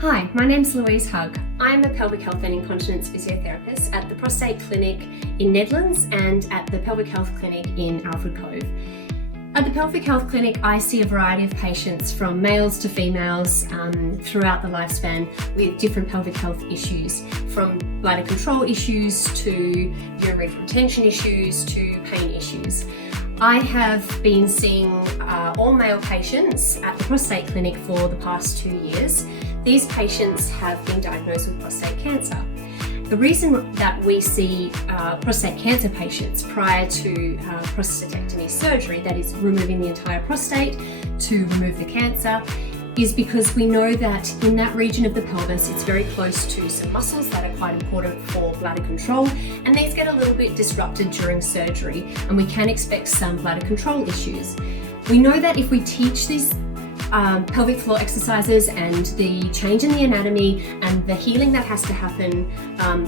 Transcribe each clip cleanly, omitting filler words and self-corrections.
Hi, my name's Louise Hugg. I'm a pelvic health and incontinence physiotherapist at the Prostate Clinic in Nedlands and at the Pelvic Health Clinic in Alfred Cove. At the Pelvic Health Clinic, I see a variety of patients from males to females throughout the lifespan with different pelvic health issues, from bladder control issues to urinary retention issues to pain issues. I have been seeing all male patients at the prostate clinic for the past 2 years. These patients have been diagnosed with prostate cancer. The reason that we see prostate cancer patients prior to prostatectomy surgery, that is removing the entire prostate to remove the cancer, is because we know that in that region of the pelvis it's very close to some muscles that are quite important for bladder control, and these get a little bit disrupted during surgery and we can expect some bladder control issues. We know that if we teach these pelvic floor exercises and the change in the anatomy and the healing that has to happen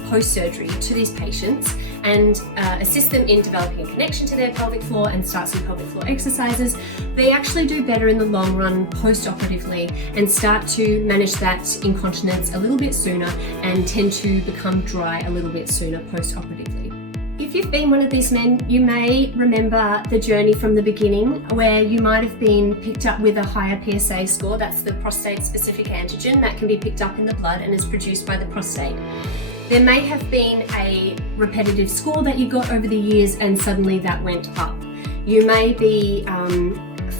post-surgery to these patients and assist them in developing a connection to their pelvic floor and start some pelvic floor exercises, they actually do better in the long run post-operatively and start to manage that incontinence a little bit sooner and tend to become dry a little bit sooner post-operatively. If you've been one of these men, you may remember the journey from the beginning where you might have been picked up with a higher PSA score. That's the prostate-specific antigen that can be picked up in the blood and is produced by the prostate. There may have been a repetitive score that you got over the years and suddenly that went up. You may be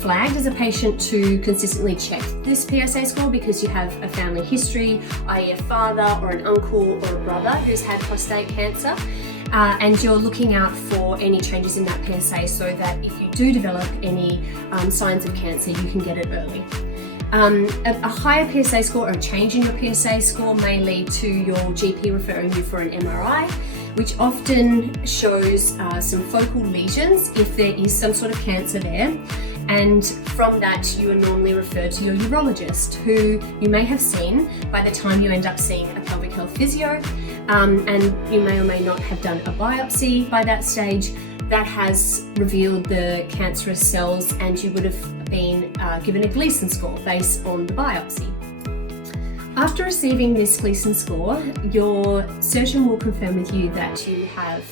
flagged as a patient to consistently check this PSA score because you have a family history, i.e. a father or an uncle or a brother who's had prostate cancer. And you're looking out for any changes in that PSA so that if you do develop any signs of cancer, you can get it early. A higher PSA score or a change in your PSA score may lead to your GP referring you for an MRI, which often shows some focal lesions if there is some sort of cancer there. And from that, you are normally referred to your urologist, who you may have seen by the time you end up seeing a pelvic health physio. And you may or may not have done a biopsy by that stage that has revealed the cancerous cells, and you would have been given a Gleason score based on the biopsy. After receiving this Gleason score, your surgeon will confirm with you that you have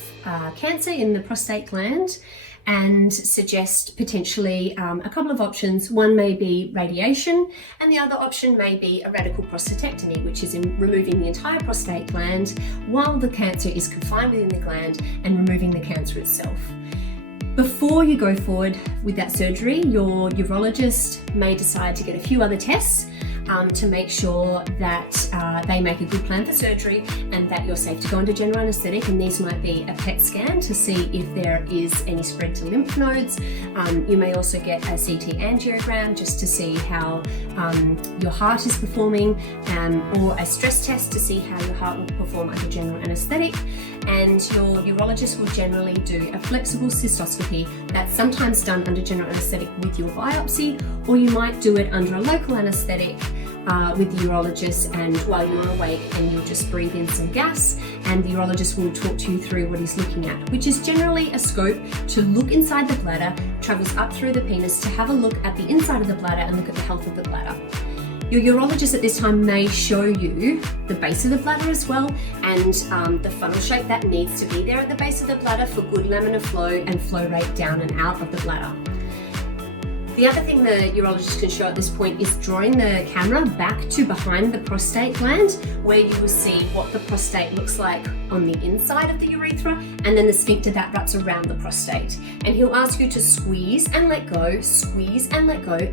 cancer in the prostate gland and suggest potentially a couple of options. One may be radiation, and the other option may be a radical prostatectomy, which is in removing the entire prostate gland while the cancer is confined within the gland and removing the cancer itself. Before you go forward with that surgery, your urologist may decide to get a few other tests to make sure that they make a good plan for surgery and that you're safe to go under general anaesthetic, and these might be a PET scan to see if there is any spread to lymph nodes. You may also get a CT angiogram just to see how your heart is performing, or a stress test to see how your heart will perform under general anaesthetic. And your urologist will generally do a flexible cystoscopy that's sometimes done under general anaesthetic with your biopsy, or you might do it under a local anaesthetic with the urologist, and while you're awake, and you'll just breathe in some gas and the urologist will talk to you through what he's looking at, which is generally a scope to look inside the bladder, travels up through the penis to have a look at the inside of the bladder and look at the health of the bladder. Your urologist at this time may show you the base of the bladder as well, and the funnel shape that needs to be there at the base of the bladder for good laminar flow and flow rate down and out of the bladder. The other thing the urologist can show at this point is drawing the camera back to behind the prostate gland, where you will see what the prostate looks like on the inside of the urethra, and then the sphincter that wraps around the prostate. And he'll ask you to squeeze and let go,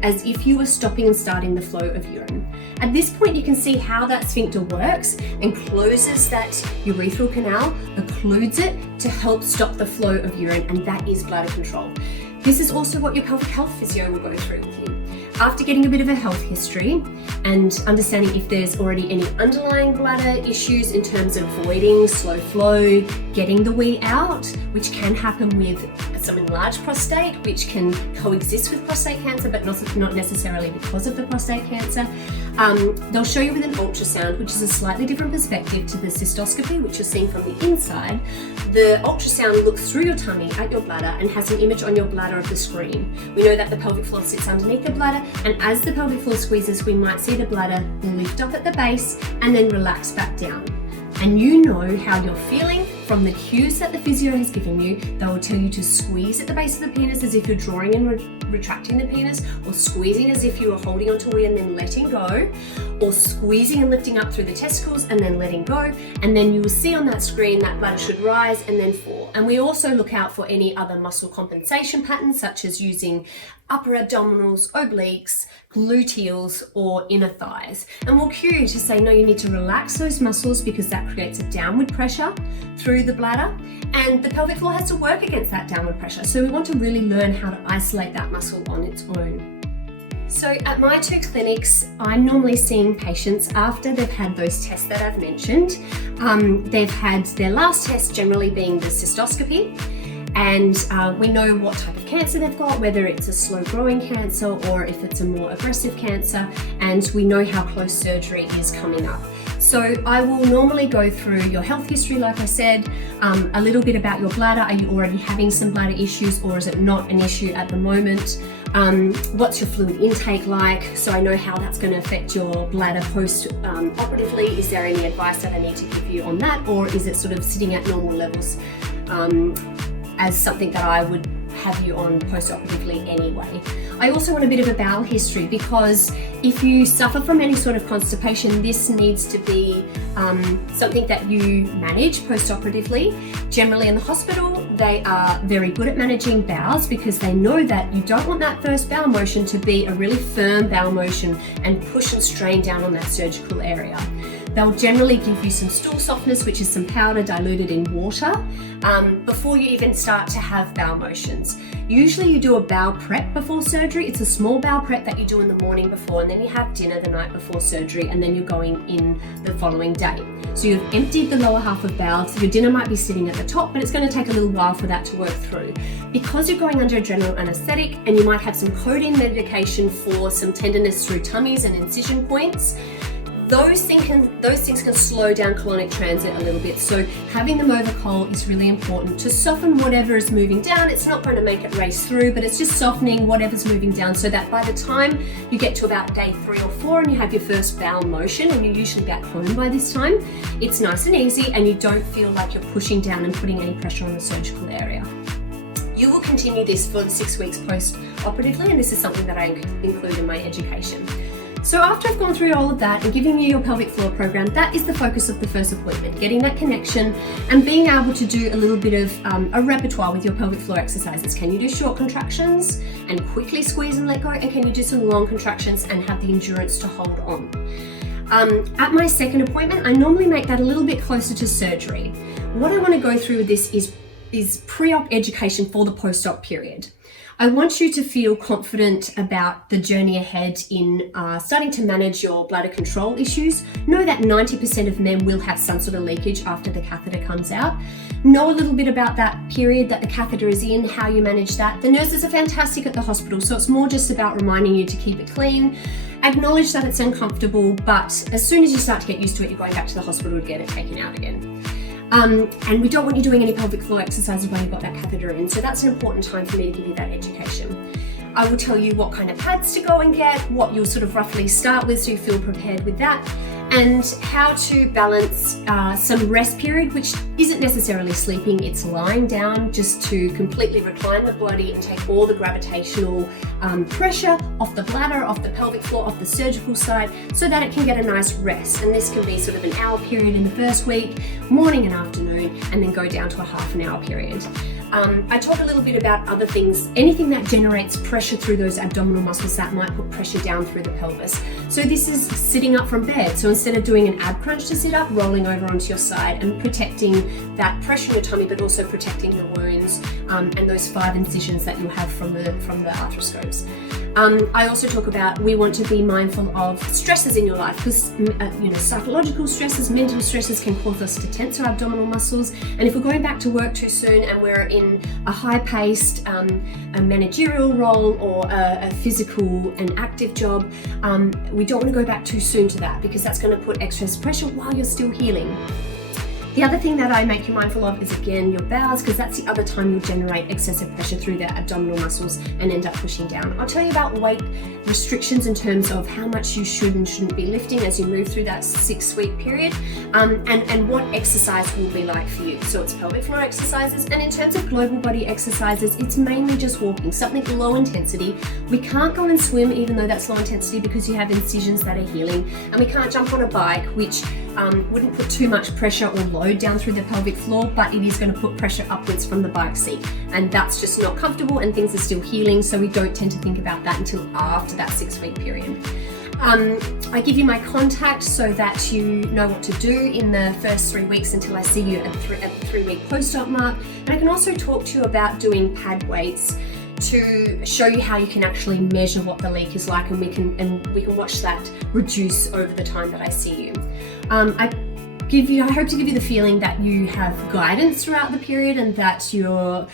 as if you were stopping and starting the flow of urine. At this point, you can see how that sphincter works and closes that urethral canal, occludes it to help stop the flow of urine, and that is bladder control. This is also what your pelvic health physio will go through with you. After getting a bit of a health history and understanding if there's already any underlying bladder issues in terms of voiding, slow flow, getting the wee out, which can happen with some enlarged prostate, which can coexist with prostate cancer, but not necessarily because of the prostate cancer. They'll show you with an ultrasound, which is a slightly different perspective to the cystoscopy, which you're seeing from the inside. The ultrasound looks through your tummy at your bladder and has an image on your bladder of the screen. We know that the pelvic floor sits underneath the bladder, and as the pelvic floor squeezes, we might see the bladder lift up at the base and then relax back down. And you know how you're feeling from the cues that the physio has given you. They will tell you to squeeze at the base of the penis as if you're drawing and retracting the penis, or squeezing as if you are holding onto a wee and then letting go, or squeezing and lifting up through the testicles and then letting go. And then you will see on that screen that bladder should rise and then fall. And we also look out for any other muscle compensation patterns, such as using upper abdominals, obliques, gluteals, or inner thighs. And we'll cue you to say, no, you need to relax those muscles because that creates a downward pressure through the bladder, and the pelvic floor has to work against that downward pressure. So we want to really learn how to isolate that muscle on its own. So at my two clinics, I'm normally seeing patients after they've had those tests that I've mentioned. They've had their last test generally being the cystoscopy, and we know what type of cancer they've got, whether it's a slow growing cancer or if it's a more aggressive cancer, and we know how close surgery is coming up. So I will normally go through your health history, like I said, a little bit about your bladder. Are you already having some bladder issues, or is it not an issue at the moment? What's your fluid intake like? So I know how that's going to affect your bladder post-operatively. Is there any advice that I need to give you on that, or is it sort of sitting at normal levels as something that I would have you on post-operatively anyway? I also want a bit of a bowel history, because if you suffer from any sort of constipation, this needs to be something that you manage post-operatively. Generally in the hospital, they are very good at managing bowels because they know that you don't want that first bowel motion to be a really firm bowel motion and push and strain down on that surgical area. They'll generally give you some stool softeners, which is some powder diluted in water, before you even start to have bowel motions. Usually you do a bowel prep before surgery. It's a small bowel prep that you do in the morning before, and then you have dinner the night before surgery, and then you're going in the following day. So you've emptied the lower half of bowel, so your dinner might be sitting at the top, but it's going to take a little while for that to work through. Because you're going under general anesthetic, and you might have some codeine medication for some tenderness through tummies and incision points, those things can slow down colonic transit a little bit. So having the Movicol is really important to soften whatever is moving down. It's not going to make it race through, but it's just softening whatever's moving down, so that by the time you get to about day 3 or 4 and you have your first bowel motion, and you're usually back home by this time, it's nice and easy and you don't feel like you're pushing down and putting any pressure on the surgical area. You will continue this for 6 weeks post-operatively, and this is something that I include in my education. So after I've gone through all of that and giving you your pelvic floor program, that is the focus of the first appointment, getting that connection and being able to do a little bit of a repertoire with your pelvic floor exercises. Can you do short contractions and quickly squeeze and let go? And can you do some long contractions and have the endurance to hold on? At my second appointment, I normally make that a little bit closer to surgery. What I want to go through with this is pre-op education for the post-op period. I want you to feel confident about the journey ahead in starting to manage your bladder control issues. Know that 90% of men will have some sort of leakage after the catheter comes out. Know a little bit about that period that the catheter is in, how you manage that. The nurses are fantastic at the hospital, so it's more just about reminding you to keep it clean. Acknowledge that it's uncomfortable, but as soon as you start to get used to it, you're going back to the hospital to get it taken out again. And we don't want you doing any pelvic floor exercises while you've got that catheter in, so that's an important time for me to give you that education. I will tell you what kind of pads to go and get, what you'll sort of roughly start with so you feel prepared with that, and how to balance some rest period, which isn't necessarily sleeping, it's lying down just to completely recline the body and take all the gravitational pressure off the bladder, off the pelvic floor, off the surgical side, so that it can get a nice rest. And this can be sort of an hour period in the first week, morning and afternoon, and then go down to a half an hour period. I talk a little bit about other things, anything that generates pressure through those abdominal muscles that might put pressure down through the pelvis. So this is sitting up from bed. So instead of doing an ab crunch to sit up, rolling over onto your side and protecting that pressure in your tummy, but also protecting the wounds and those 5 incisions that you'll have from the arthroscopes. I also talk about we want to be mindful of stresses in your life, because psychological stresses, mental stresses can cause us to tense our abdominal muscles. And if we're going back to work too soon and we're in a high-paced a managerial role or a physical and active job, we don't want to go back too soon to that, because that's going to put extra pressure while you're still healing. The other thing that I make you mindful of is, again, your bowels, because that's the other time you'll generate excessive pressure through the abdominal muscles and end up pushing down. I'll tell you about weight restrictions in terms of how much you should and shouldn't be lifting as you move through that 6-week period, and what exercise will be like for you. So it's pelvic floor exercises, and in terms of global body exercises, it's mainly just walking, something low intensity. We can't go and swim, even though that's low intensity, because you have incisions that are healing, and we can't jump on a bike, which wouldn't put too much pressure or load down through the pelvic floor, but it is going to put pressure upwards from the bike seat, and that's just not comfortable, and things are still healing, so we don't tend to think about that until after that 6-week period. I give you my contact so that you know what to do in the first 3 weeks until I see you at the 3-week post-op mark, and I can also talk to you about doing pad weights to show you how you can actually measure what the leak is like, and we can watch that reduce over the time that I see you. I hope to give you the feeling that you have guidance throughout the period, and that you're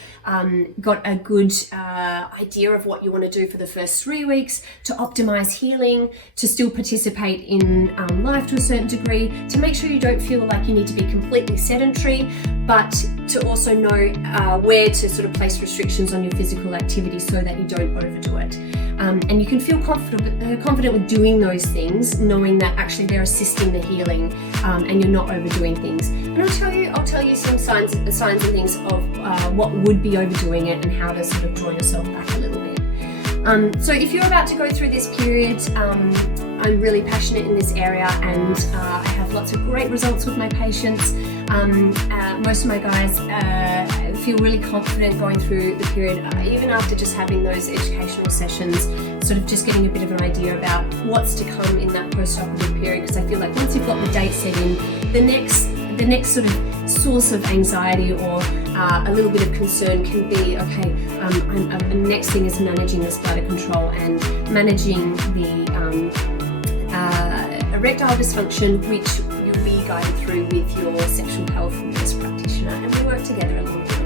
got a good idea of what you want to do for the first 3 weeks to optimize healing, to still participate in life to a certain degree, to make sure you don't feel like you need to be completely sedentary, but to also know where to sort of place restrictions on your physical activity so that you don't overdo it. And you can feel confident with doing those things, knowing that actually they're assisting the healing, and you're not overdoing things. And I'll tell you some signs and things of what would be overdoing it, and how to sort of draw yourself back a little bit. So if you're about to go through this period, I'm really passionate in this area, and I have lots of great results with my patients. Most of my guys feel really confident going through the period, even after just having those educational sessions, sort of just getting a bit of an idea about what's to come in that post-operative period, because I feel like once you've got the date set in, the next sort of source of anxiety or a little bit of concern can be, okay, the next thing is managing this bladder control and managing the erectile dysfunction, which you'll be guided through with your sexual health nurse practitioner, and we work together a little bit.